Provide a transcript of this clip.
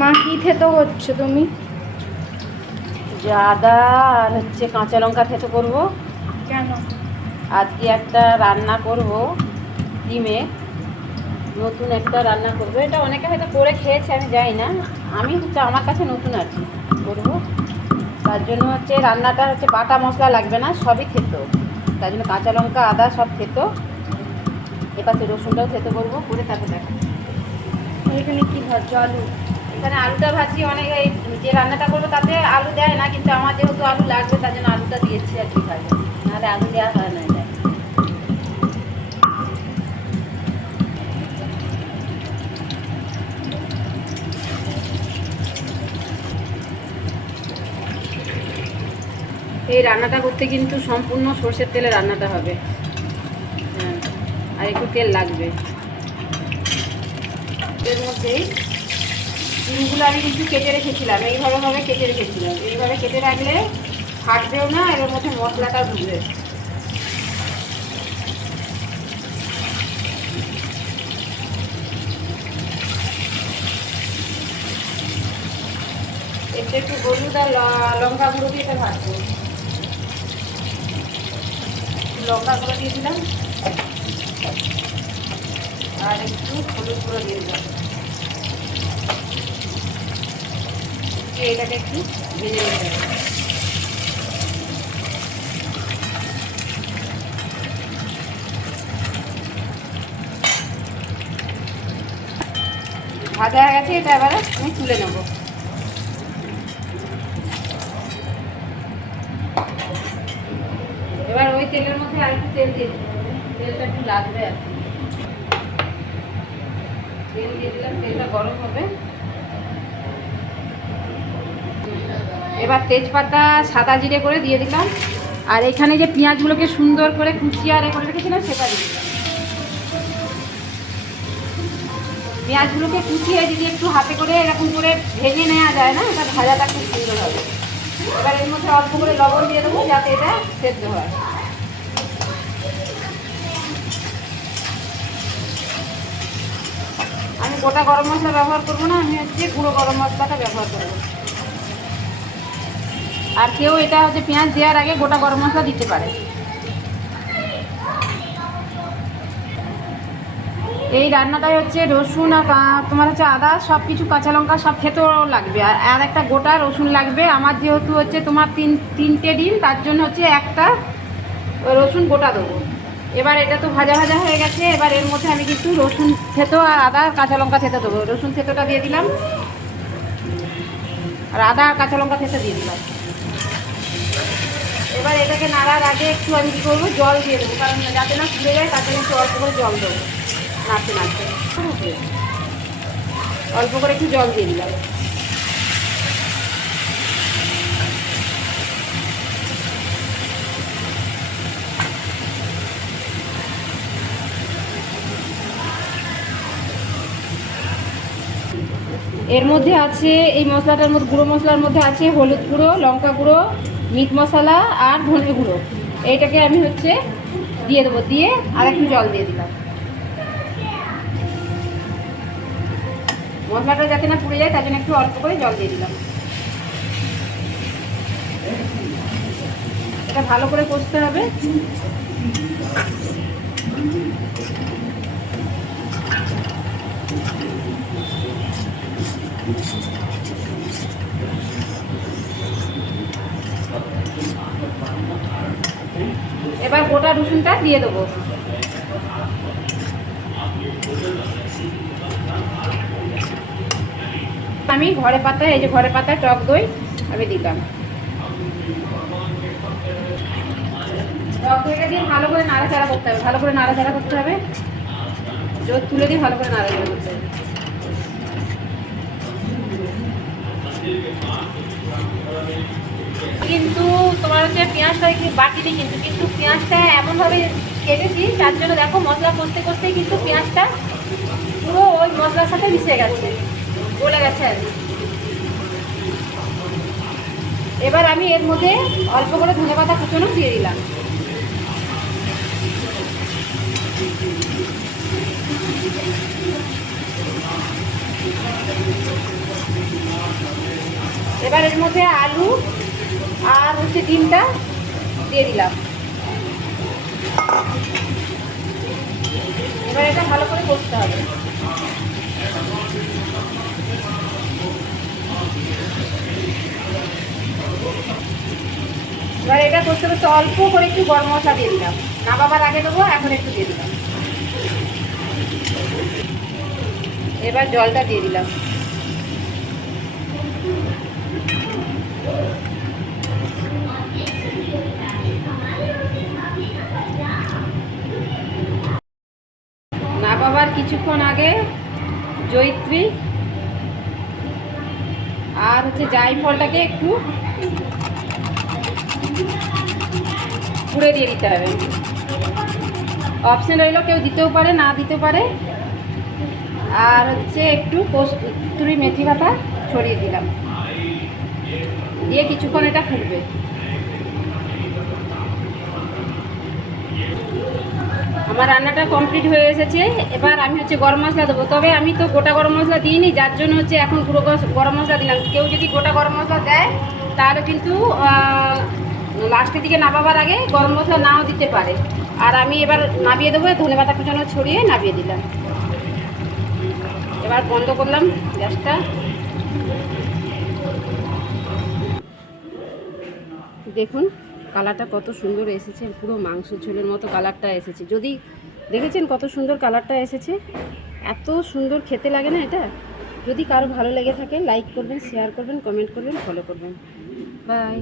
মা কি থেতো করছো তুমি? যে আদা আর হচ্ছে কাঁচা লঙ্কা থেতো করবো। কেন? আজকে একটা রান্না করব ডিমে, নতুন একটা রান্না করব। এটা অনেকে হয়তো করে খেয়েছে, আমি জানি না, আমি হচ্ছে আমার কাছে নতুন আর কি করবো। তার জন্য হচ্ছে রান্নাটা হচ্ছে বাটা মশলা লাগবে না, সবই থেতো। তার জন্য কাঁচা লঙ্কা আদা সব থেতো, এপাশে রসুনটাও থেতো করবো, করে তারপর দেখা। এখানে কি ভাজছো? আলু? এখানে আলুটা ভাজি। অনেক এই যে রান্নাটা করবো তাতে আলু দেয় না, কিন্তু আমার যেহেতু আলু লাগবে তার জন্য আলুটা দিয়েছি আর কি ভাজি, নাহলে আলু দেওয়া হয় না এটা। এই রান্নাটা করতে কিন্তু সম্পূর্ণ সরষের তেলে রান্নাটা হবে। হ্যাঁ, আর একটু তেল লাগবে এর মধ্যেই। ডিমগুলো আমি কিন্তু কেটে রেখেছিলাম, এইভাবে কেটে রেখেছিলাম। এইভাবে কেটে রাখলে ফাটবেও না, এর মধ্যে মশলাটা ঢুকবে। একটু হলুদ আর লঙ্কা গুঁড়ো দিয়ে এটা ভাজবো। লঙ্কা গুঁড়ো দিয়ে দিলাম আর একটু হলুদ গুঁড়ো দিয়ে দিলাম, দিয়ে এটাকে একটু ভেজে নিতে হবে। ভাজা হয়ে গেছে, এটা এবারে আমি তুলে নেবো। এবার ওই তেলের মধ্যে আর একটু তেল দিয়ে দিতে হবে, তেলটা একটু লাগবে আর কি। তেল দিয়ে দিলাম, তেলটা গরম হবে। এবার তেজপাতা সাদা জিরে করে দিয়ে দিলাম, আর এখানে যে পেঁয়াজগুলোকে সুন্দর করে কুচিয়ে আর করে রেখেছিলাম সেটা দিয়ে দিলাম। পেঁয়াজগুলোকে কুচিয়ে যদি একটু হাতে করে এরকম করে ভেঙে নেওয়া যায় না, এটা ভাজাটা খুব সুন্দর হবে। এবার এর মধ্যে অল্প করে লবণ দিয়ে দেবো যাতে এটা সেদ্ধ হয়। আমি গোটা গরম মশলা ব্যবহার করবো না, আমি হচ্ছে গুঁড়ো গরম মশলাটা ব্যবহার করবো। আর কেউ এটা হচ্ছে পেঁয়াজ দেওয়ার আগে গোটা গরম মশলা দিতে পারে। এই রান্নাটাই হচ্ছে রসুন আর তোমার হচ্ছে আদা সব কিছু কাঁচা লঙ্কা সব থেতো লাগবে, আর একটা গোটা রসুন লাগবে। আমার যেহেতু হচ্ছে তোমার তিনটে ডিম, তার জন্য হচ্ছে একটা রসুন গোটা দেবো। এবার এটা তো ভাজা ভাজা হয়ে গেছে, এবার এর মধ্যে আমি কিন্তু রসুন থেতো আর আদা কাঁচা লঙ্কা থেতো দেবো। রসুন থেতোটা দিয়ে দিলাম আর আদা আর কাঁচা লঙ্কা থেতো দিয়ে দিলাম। এবার এটাকে নাড়ার আগে একটু আমি কী করবো, জল দিয়ে দেবো, কারণ যাতে না ফুলে যায় তার জন্য একটু অল্প করে জল দেবো। নাড়তে নাড়তে অল্প করে একটু জল দিয়ে দিলাম। এর মধ্যে আছে এই মশলাটার মধ্যে, গুঁড়ো মশলার মধ্যে আছে হলুদ গুঁড়ো, লঙ্কা গুঁড়ো, মিট মশলা আর ধনে গুঁড়ো। এইটাকে আমি হচ্ছে দিয়ে দেবো, দিয়ে আর একটু জল দিয়ে দিলাম। মশলাটা যাতে না পুড়ে যায় তার জন্য একটু অল্প করে জল দিয়ে দিলাম। এটা ভালো করে কষতে হবে। এবার গোটা রসুনটা দিয়ে দেবো। আমি ঘরে পাতায়, এই যে ঘরে পাতায় টক দই আমি দিলাম। টক দইটা দিয়ে ভালো করে নাড়াচাড়া করতে হবে, ভালো করে নাড়াচাড়া করতে হবে। জোর তুলে দিয়ে ভালো করে নাড়াচাড়া করতে হবে। কিন্তু তোমার হচ্ছে পেঁয়াজটা একটু বাটি দিই, কিন্তু পেঁয়াজটা এমনভাবে কেটেছি তার জন্য দেখো মশলা কষতে কষতেই কিন্তু পেঁয়াজটা পুরো ওই মশলার সাথে মিশে গেছে, গলে গেছে আর কি। এবার আমি এর মধ্যে অল্প করে ধনেপাতা কুচনো দিয়ে দিলাম। এবার এর মধ্যে আলু আর হচ্ছে ডিমটা দিয়ে দিলাম। এবার এটা ভালো করে কষতে হবে। এবার এটা করতে করতে অল্প করে একটু গরম মশলা দিয়ে দিলাম, নামাবার আগে দেবো, এখন একটু দিয়ে দিলাম। এবার জলটা দিয়ে দিলাম। নামাবার কিছুক্ষণ আগে জয়িত্রী আর হচ্ছে জায়ফলটাকে একটু পুড়ে দিয়ে দিতে হবে। অপশন রইল, কেউ দিতেও পারে না দিতে পারে। আর হচ্ছে একটু কস্তুরি মেথি পাতা ছড়িয়ে দিলাম, দিয়ে কিছুক্ষণ এটা ফুটবে। আমার রান্নাটা কমপ্লিট হয়ে এসেছে। এবার আমি হচ্ছে গরম মশলা দেবো, তবে আমি তো গোটা গরম মশলা দিইনি, যার জন্য হচ্ছে এখন পুরো গরম মশলা দিলাম। কেউ যদি গোটা গরম মশলা দেয় তাহলে কিন্তু লাস্টের দিকে নামাবার আগে গরম মশলা নাও দিতে পারে। আর আমি এবার নামিয়ে দেবো, ধনেপাতা কুচানো ছড়িয়ে নামিয়ে দিলাম। এবার বন্ধ করলাম গ্যাসটা। দেখুন কালারটা কত সুন্দর এসেছে, পুরো মাংস ঝোলের মতো কালারটা এসেছে। যদি দেখেছেন কত সুন্দর কালারটা এসেছে, এত সুন্দর খেতে লাগে না এটা। যদি কারো ভালো লেগে থাকে লাইক করবেন, শেয়ার করবেন, কমেন্ট করবেন, ফলো করবেন। বাই।